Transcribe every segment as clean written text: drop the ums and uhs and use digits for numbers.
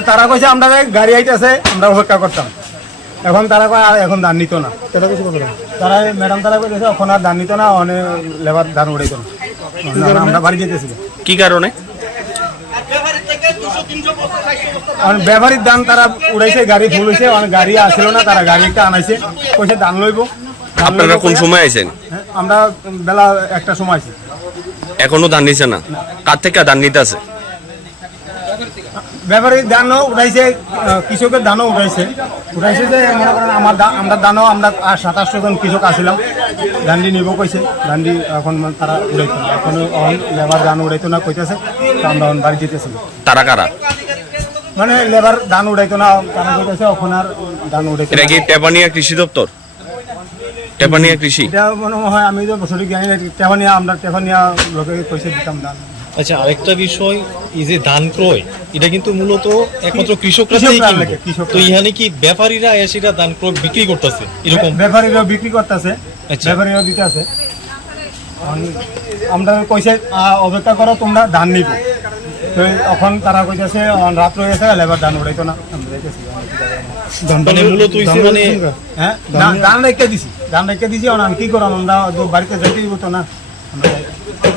মানে তারা কইছে আমরা গাড়ি আইতেছে আমরা অপেক্ষা করতাম, এখন তারা কয় আর এখন ধান নিত না। তারা ম্যাডাম তারা কইতেছে এখন আর ধান নিত না, অনেক লেবার ধান উড়াইতো না, আমরা বাড়ি যেতেছি। কি কারণে? ব্যবহারিক ধান তারা উড়াইছে, গাড়ি ফুল হয়েছে, অনেক গাড়ি আসছিল না, তারা গাড়ি একটা আনাইছে, কইছে ধান লইব। আপনারা কোন সময় আইছেন? আমরা বেলা 1টার সময় আছি। এখনো ধান নিছে না? কার থেকে ধান নিতে আছে? ব্যবহারিক ধানও উঠাইছে, কৃষকের ধানও উঠাইছে যে মনে করেন আমরা ধানও আমরা 2700 জন কৃষক আসছিলাম, ধানটি নিব কইছে, ধানটি এখন তারা উড়াইতো না, এখন লেবার ধান উড়াইতো না কইতেছে, তো আমরা এখন বাড়ি যেতেছি। তারা কারা? মানে লেবার ধান উড়াইতো না, তারা কইতেছে এখন আর ধান উড়াইতো না। এটা কি টেপানিয়া কৃষি দপ্তর? টেপানিয়া কৃষি এটা মনে হয়, আমি তো সঠিক জানি না, টেপানিয়া লোকে কইছে দিতাম ধান। আচ্ছা, আরেকটা বিষয়, এই যে ধান ক্রয়, এটা কিন্তু মূলত একমাত্র কৃষকরা তো এখানে কি ব্যাপারীরা এসে ধান ক্রয় বিক্রি করতেছে? এরকম ব্যাপারীরাও বিক্রি করতেছে, ব্যাপারীরাও দিতে আছে। আমরা কইছে অপেক্ষা করো, তোমরা ধান নিব, তো এখন তারা কইতেছে রাত হয়ে গেছে, লেবার ধান উড়াইতো না, মূলত হ্যাঁ ধান রেখে দিছি, আমি কি করলাম, আমরা বাড়িতে যাইতেই হতো না।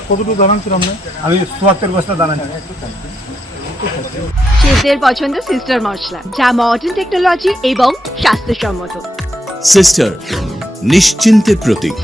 কতটুকু দাঁড়ান ছিল আমি ৭৪ বস্তা দাঁড়ান। শেফদের পছন্দ সিস্টার মশলা, যা মডার্ন টেকনোলজি এবং স্বাস্থ্যসম্মত। সিস্টার, নিশ্চিন্তের প্রতীক।